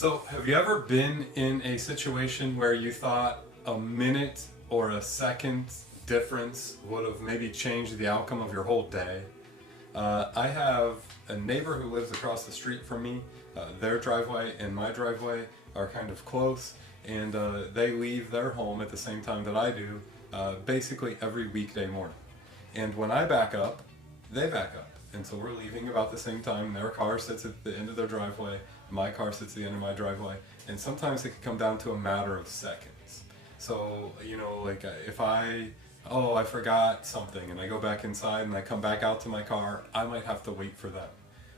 So, have you ever been in a situation where you thought a minute or a second difference would have maybe changed the outcome of your whole day? I have a neighbor who lives across the street from me. Their driveway and my driveway are kind of close, and they leave their home at the same time that I do, basically every weekday morning. And when I back up, they back up. And so we're leaving about the same time. Their car sits at the end of their driveway, my car sits at the end of my driveway, and sometimes it can come down to a matter of seconds. So, like if I forgot something and I go back inside and I come back out to my car, I might have to wait for them.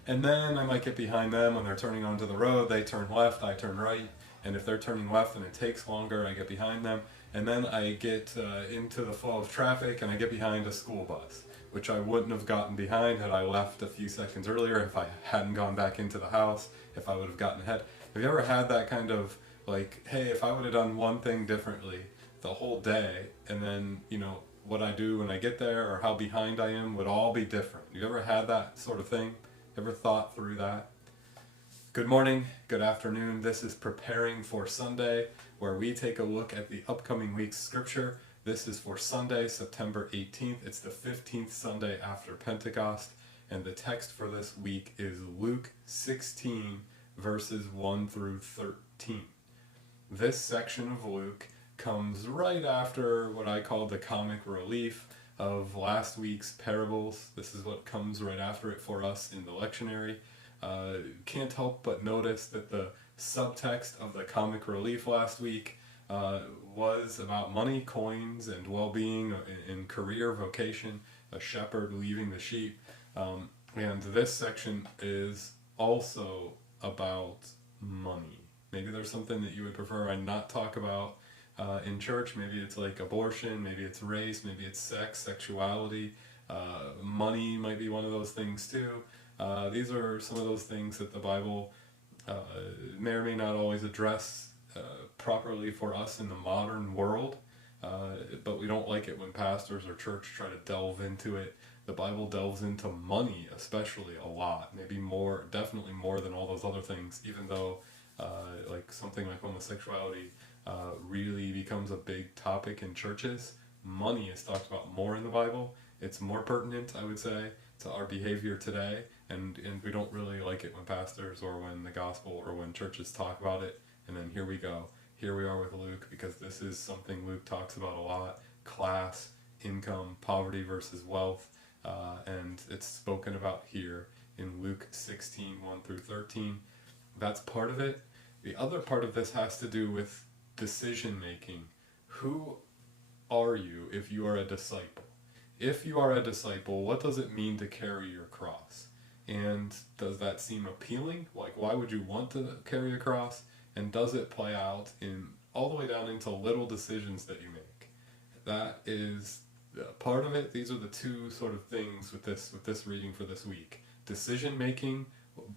And then I might get behind them when they're turning onto the road. They turn left, I turn right. And if they're turning left and it takes longer, I get behind them. And then I get into the flow of traffic and I get behind a school bus, which I wouldn't have gotten behind had I left a few seconds earlier, if I hadn't gone back into the house, if I would have gotten ahead. Have you ever had that kind of like, hey, if I would have done one thing differently the whole day, and then, what I do when I get there or how behind I am would all be different? You ever had that sort of thing? Ever thought through that? Good morning, good afternoon. This is Preparing for Sunday, where we take a look at the upcoming week's scripture. This is for Sunday, September 18th. It's the 15th Sunday after Pentecost, and the text for this week is Luke 16, verses 1 through 13. This section of Luke comes right after what I call the comic relief of last week's parables. This is what comes right after it for us in the lectionary. Can't help but notice that the subtext of the comic relief last week was about money, coins, and well-being in career, vocation, a shepherd leaving the sheep. And this section is also about money. Maybe there's something that you would prefer I not talk about in church. Maybe it's like abortion, maybe it's race, maybe it's sex, sexuality. Money might be one of those things too. These are some of those things that the Bible may or may not always address properly for us in the modern world, but we don't like it when pastors or church try to delve into it. The Bible delves into money especially a lot, maybe more, definitely more than all those other things, even though like something like homosexuality really becomes a big topic in churches. Money is talked about more in the Bible. It's more pertinent, I would say, to our behavior today, and we don't really like it when pastors or when the gospel or when churches talk about it. And then here we go. Here we are with Luke, because this is something Luke talks about a lot: class, income, poverty versus wealth, and it's spoken about here in Luke 16, 1 through 13. That's part of it. The other part of this has to do with decision making. Who are you if you are a disciple? If you are a disciple, what does it mean to carry your cross? And does that seem appealing? Like, why would you want to carry a cross? And does it play out in all the way down into little decisions that you make? That is part of it. These are the two sort of things with this reading for this week. Decision making,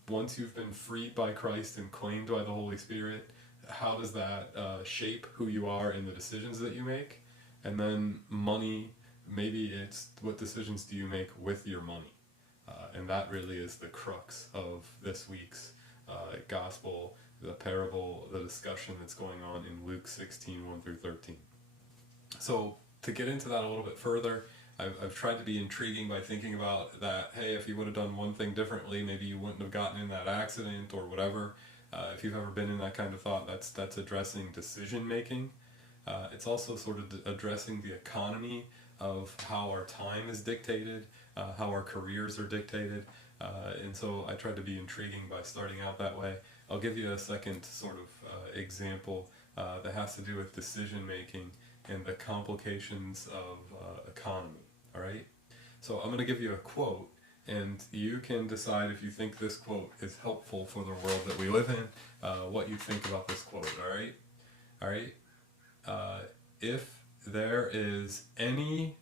once you've been freed by Christ and claimed by the Holy Spirit, how does that shape who you are in the decisions that you make? And then money, maybe it's what decisions do you make with your money? And that really is the crux of this week's gospel, the parable, the discussion that's going on in Luke 16, 1 through 13. So to get into that a little bit further, I've tried to be intriguing by thinking about that, hey, if you would have done one thing differently, maybe you wouldn't have gotten in that accident or whatever. If you've ever been in that kind of thought, that's addressing decision making. It's also sort of addressing the economy of how our time is dictated, how our careers are dictated. And so I tried to be intriguing by starting out that way. I'll give you a second sort of example that has to do with decision making and the complications of economy. All right? So I'm going to give you a quote, and you can decide if you think this quote is helpful for the world that we live in, what you think about this quote. All right? All right? If there is any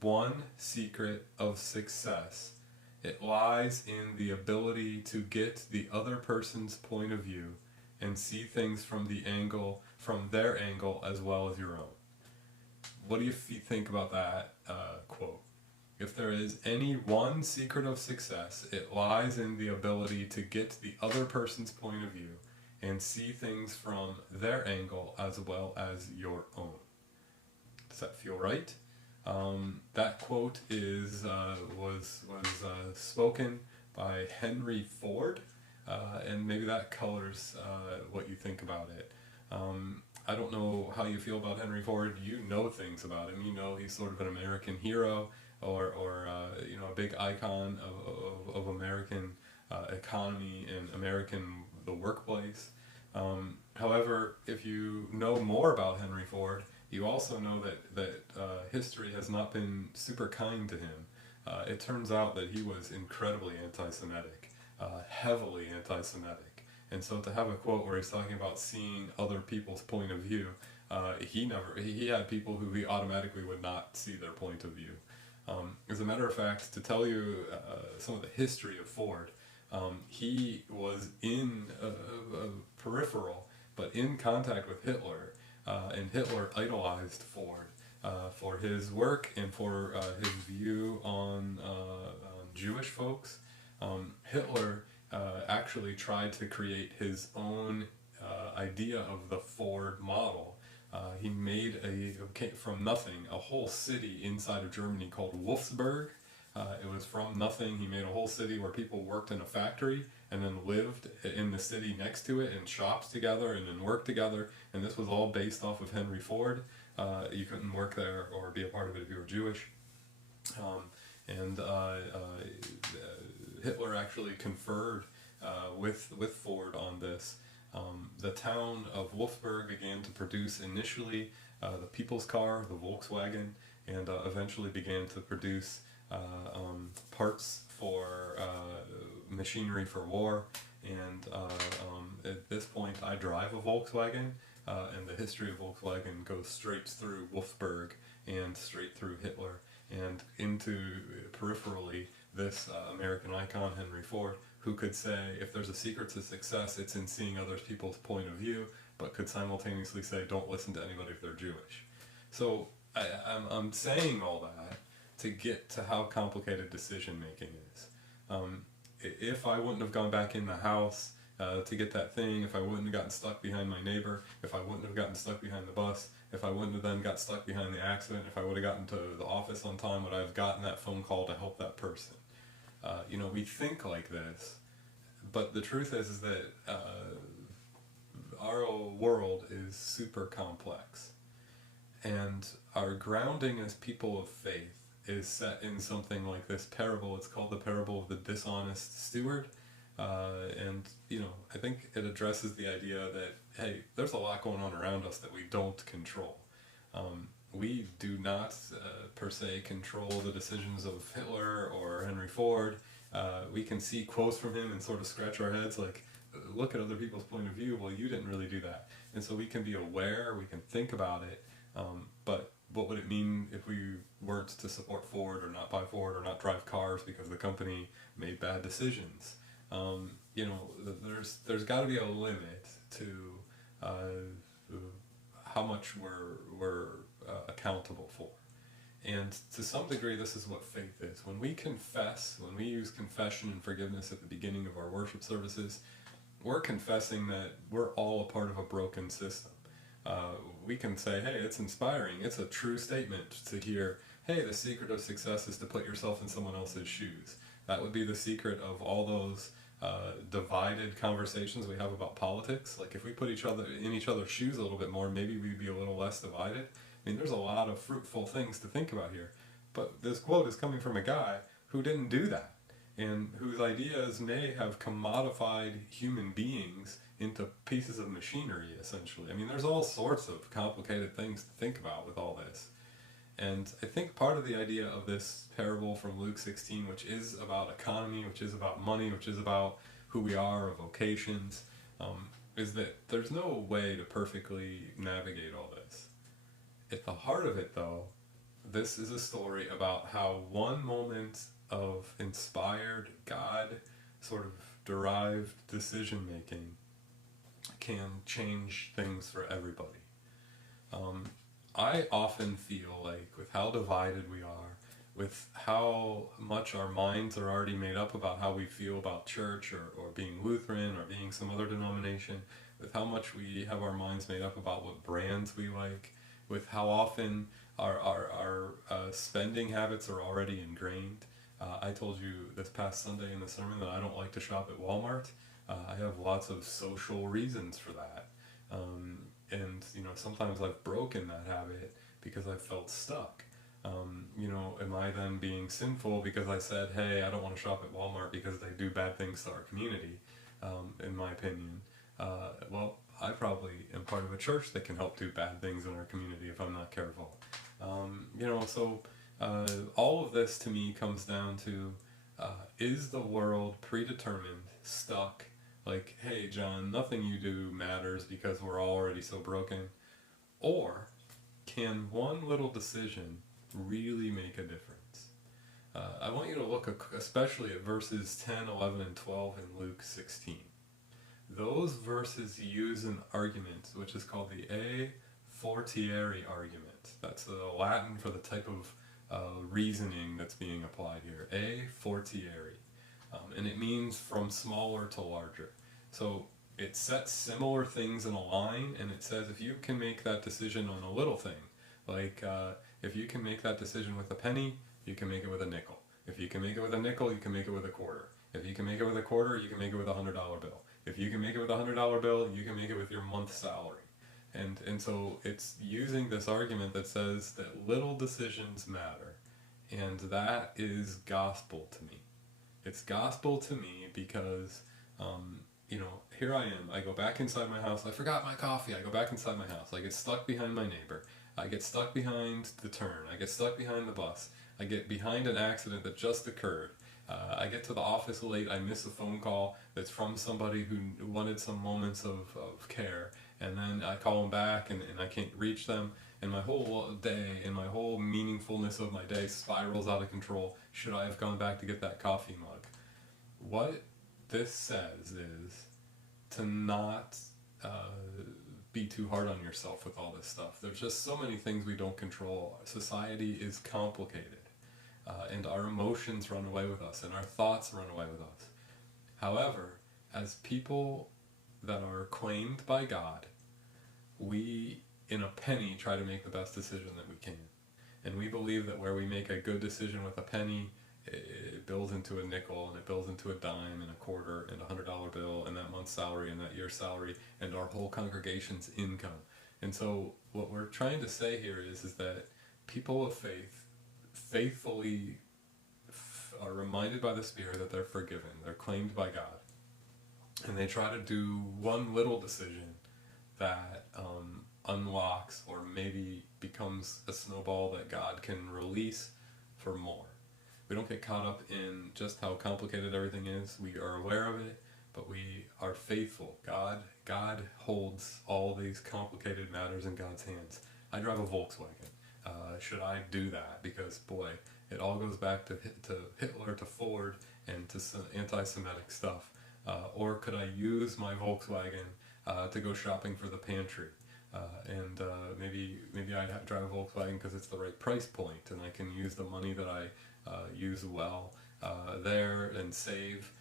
one secret of success, it lies in the ability to get the other person's point of view and see things from their angle as well as your own. What do you think about that quote? If there is any one secret of success, it lies in the ability to get the other person's point of view and see things from their angle as well as your own. Does that feel right? That quote was spoken by Henry Ford, and maybe that colors what you think about it. I don't know how you feel about Henry Ford. You know things about him. You know he's sort of an American hero, or you know, a big icon of American economy and American the workplace. However, if you know more about Henry Ford, you also know that history has not been super kind to him. It turns out that he was incredibly anti-Semitic, heavily anti-Semitic, and so to have a quote where he's talking about seeing other people's point of view, he had people who he automatically would not see their point of view. As a matter of fact, to tell you some of the history of Ford, he was in a peripheral, but in contact with Hitler, and Hitler idolized Ford for his work and for his view on Jewish folks. Hitler actually tried to create his own idea of the Ford model. He made from nothing a whole city inside of Germany called Wolfsburg. It was from nothing. He made a whole city where people worked in a factory and then lived in the city next to it and shops together and then worked together. And this was all based off of Henry Ford. You couldn't work there or be a part of it if you were Jewish. And Hitler actually conferred with Ford on this. The town of Wolfsburg began to produce initially the people's car, the Volkswagen, and eventually began to produce parts for machinery for war. And at this point, I drive a Volkswagen, and the history of Volkswagen goes straight through Wolfsburg and straight through Hitler and into peripherally this American icon, Henry Ford, who could say if there's a secret to success, it's in seeing other people's point of view, but could simultaneously say don't listen to anybody if they're Jewish. So I'm saying all that to get to how complicated decision making is. If I wouldn't have gone back in the house to get that thing, if I wouldn't have gotten stuck behind my neighbor, if I wouldn't have gotten stuck behind the bus, if I wouldn't have then got stuck behind the accident, if I would have gotten to the office on time, would I have gotten that phone call to help that person? You know, we think like this, but the truth is that our world is super complex, and our grounding as people of faith is set in something like this parable. It's called the parable of the dishonest steward. And, you know, I think it addresses the idea that, hey, there's a lot going on around us that we don't control. We do not, per se, control the decisions of Hitler or Henry Ford. We can see quotes from him and sort of scratch our heads like, look at other people's point of view. Well, you didn't really do that. And so we can be aware, we can think about it, but what would it mean if we weren't to support Ford or not buy Ford or not drive cars because the company made bad decisions? You know, there's got to be a limit to how much we're accountable for. And to some degree, this is what faith is. When we confess, when we use confession and forgiveness at the beginning of our worship services, we're confessing that we're all a part of a broken system. We can say, hey, it's inspiring. It's a true statement to hear, hey, the secret of success is to put yourself in someone else's shoes. That would be the secret of all those divided conversations we have about politics. Like if we put each other in each other's shoes a little bit more, maybe we'd be a little less divided. I mean, there's a lot of fruitful things to think about here. But this quote is coming from a guy who didn't do that, and whose ideas may have commodified human beings into pieces of machinery, essentially. I mean, there's all sorts of complicated things to think about with all this. And I think part of the idea of this parable from Luke 16, which is about economy, which is about money, which is about who we are, our vocations, is that there's no way to perfectly navigate all this. At the heart of it, though, this is a story about how one moment of inspired, God sort of derived decision making can change things for everybody. I often feel like with how divided we are, with how much our minds are already made up about how we feel about church or being Lutheran or being some other denomination, with how much we have our minds made up about what brands we like, with how often our spending habits are already ingrained. I told you this past Sunday in the sermon that I don't like to shop at Walmart. I have lots of social reasons for that. And sometimes I've broken that habit because I felt stuck. Am I then being sinful because I said, hey, I don't want to shop at Walmart because they do bad things to our community, in my opinion? Well, I probably am part of a church that can help do bad things in our community if I'm not careful. All of this to me comes down to, is the world predetermined, stuck, like, hey, John, nothing you do matters because we're already so broken? Or can one little decision really make a difference? I want you to look especially at verses 10, 11, and 12 in Luke 16. Those verses use an argument which is called the a fortiori argument. That's the Latin for the type of reasoning that's being applied here. A fortiori. And it means from smaller to larger. So it sets similar things in a line, and it says if you can make that decision on a little thing, like if you can make that decision with a penny, you can make it with a nickel. If you can make it with a nickel, you can make it with a quarter. If you can make it with a quarter, you can make it with $100 bill. If you can make it with $100 bill, you can make it with your month's salary. And so it's using this argument that says that little decisions matter. And that is gospel to me. It's gospel to me because, here I am. I go back inside my house. I forgot my coffee. I go back inside my house. I get stuck behind my neighbor. I get stuck behind the turn. I get stuck behind the bus. I get behind an accident that just occurred. I get to the office late. I miss a phone call that's from somebody who wanted some moments of care. And then I call them back and I can't reach them. And my whole day and my whole meaningfulness of my day spirals out of control. Should I have gone back to get that coffee mug? What this says is to not be too hard on yourself with all this stuff. There's just so many things we don't control. Society is complicated. And our emotions run away with us, and our thoughts run away with us. However, as people that are claimed by God, we, in a penny, try to make the best decision that we can. And we believe that where we make a good decision with a penny, it builds into a nickel, and it builds into a dime, and a quarter, and $100 bill, and that month's salary, and that year's salary, and our whole congregation's income. And so what we're trying to say here is that people of faith faithfully are reminded by the Spirit that they're forgiven, they're claimed by God, and they try to do one little decision that unlocks or maybe becomes a snowball that God can release for more. We don't get caught up in just how complicated everything is. We are aware of it, but we are faithful. God holds all these complicated matters in God's hands. I drive a Volkswagen. Should I do that? Because boy, it all goes back to Hitler, to Ford, and to some anti-Semitic stuff. Or could I use my Volkswagen to go shopping for the pantry? Maybe I drive a Volkswagen because it's the right price point, and I can use the money that I use well there and save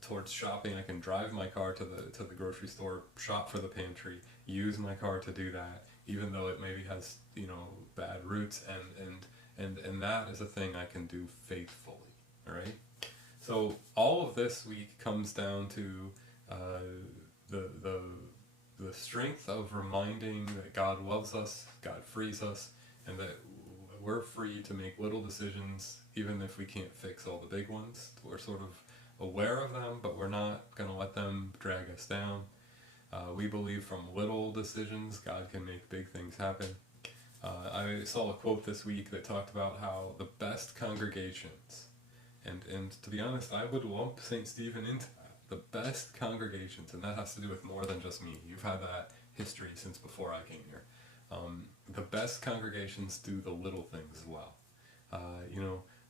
towards shopping. I can drive my car to the grocery store, shop for the pantry, use my car to do that, even though it maybe has bad routes, and that is a thing I can do faithfully. All right. So all of this week comes down to the strength of reminding that God loves us, God frees us, and that we're free to make little decisions, even if we can't fix all the big ones. We're sort of aware of them, but we're not going to let them drag us down. We believe from little decisions, God can make big things happen. I saw a quote this week that talked about how the best congregations, and to be honest, I would lump St. Stephen into that. The best congregations, and that has to do with more than just me. You've had that history since before I came here. The best congregations do the little things well.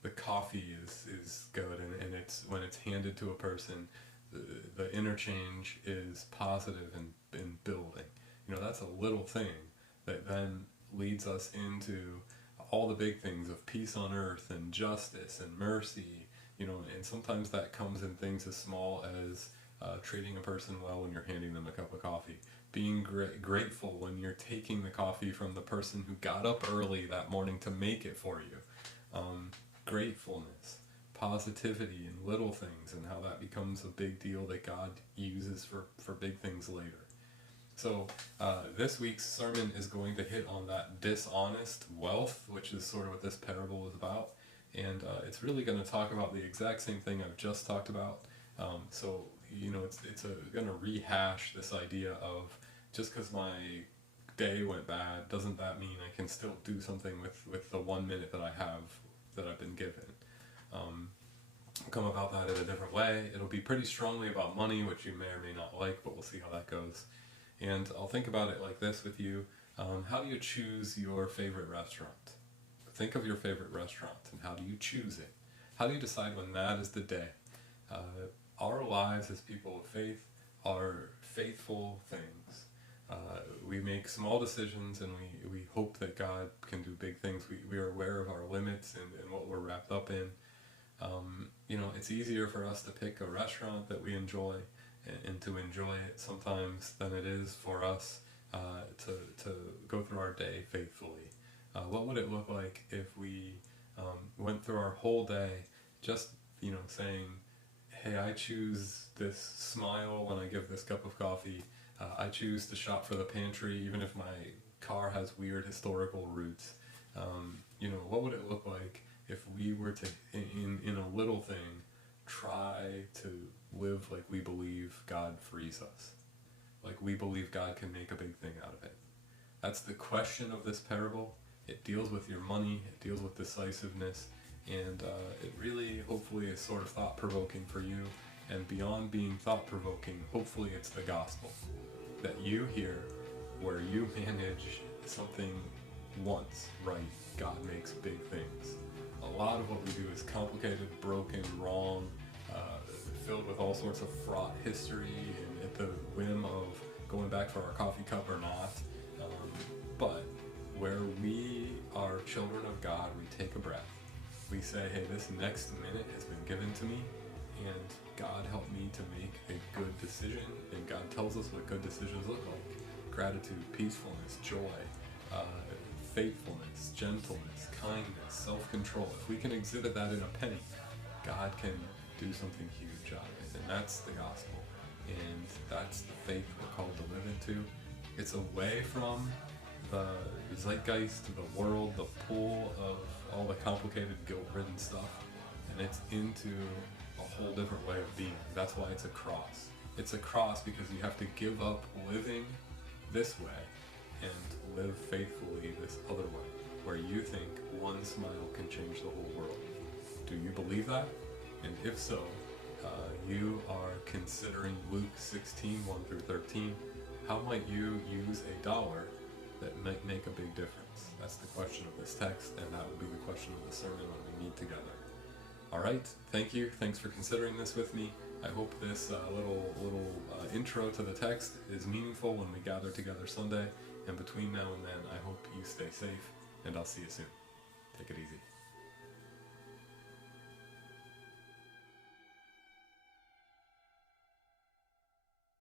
The coffee is good, and it's when it's handed to a person, the interchange is positive and building. That's a little thing that then leads us into all the big things of peace on earth and justice and mercy. And sometimes that comes in things as small as treating a person well when you're handing them a cup of coffee, being grateful when you're taking the coffee from the person who got up early that morning to make it for you. Gratefulness, positivity in little things, and how that becomes a big deal that God uses for big things later. So this week's sermon is going to hit on that dishonest wealth, which is sort of what this parable is about. And it's really going to talk about the exact same thing I've just talked about. So, it's going to rehash this idea of just because my day went bad, doesn't that mean I can still do something with the 1 minute that I have, that I've been given. Come about that in a different way. It'll be pretty strongly about money, which you may or may not like, but we'll see how that goes. And I'll think about it like this with you. How do you choose your favorite restaurant? Think of your favorite restaurant, and how do you choose it? How do you decide when that is the day? Our lives as people of faith are faithful things. We make small decisions, and we hope that God can do big things. We are aware of our limits and what we're wrapped up in. It's easier for us to pick a restaurant that we enjoy and to enjoy it sometimes than it is for us to go through our day faithfully. What would it look like if we went through our whole day just saying, hey, I choose this smile when I give this cup of coffee. I choose to shop for the pantry even if my car has weird historical roots. What would it look like if we were to, in a little thing, try to live like we believe God frees us, like we believe God can make a big thing out of it? That's the question of this parable. It deals with your money, it deals with decisiveness, and it really, hopefully, is sort of thought-provoking for you. And beyond being thought-provoking, hopefully it's the gospel that you hear where you manage something once right, God makes big things. A lot of what we do is complicated, broken, wrong, filled with all sorts of fraught history and at the whim of going back for our coffee cup or not. But where we are children of God, we take a breath. We say, hey, this next minute has been given to me, and God help me to make a good decision. And God tells us what good decisions look like: gratitude, peacefulness, joy, faithfulness, gentleness, kindness, self-control. If we can exhibit that in a penny, God can do something huge out of it. And that's the gospel. And that's the faith we're called to live into. It's away from the zeitgeist, the world, the pull of all the complicated, guilt-ridden stuff, and it's into a whole different way of being. That's why it's a cross. It's a cross because you have to give up living this way and live faithfully this other way, where you think one smile can change the whole world. Do you believe that? And if so, you are considering Luke 16, 1 through 13. How might you use $1 that might make a big difference? That's the question of this text, and that will be the question of the sermon when we meet together. All right, thank you. Thanks for considering this with me. I hope this little intro to the text is meaningful when we gather together Sunday. And between now and then, I hope you stay safe, and I'll see you soon. Take it easy.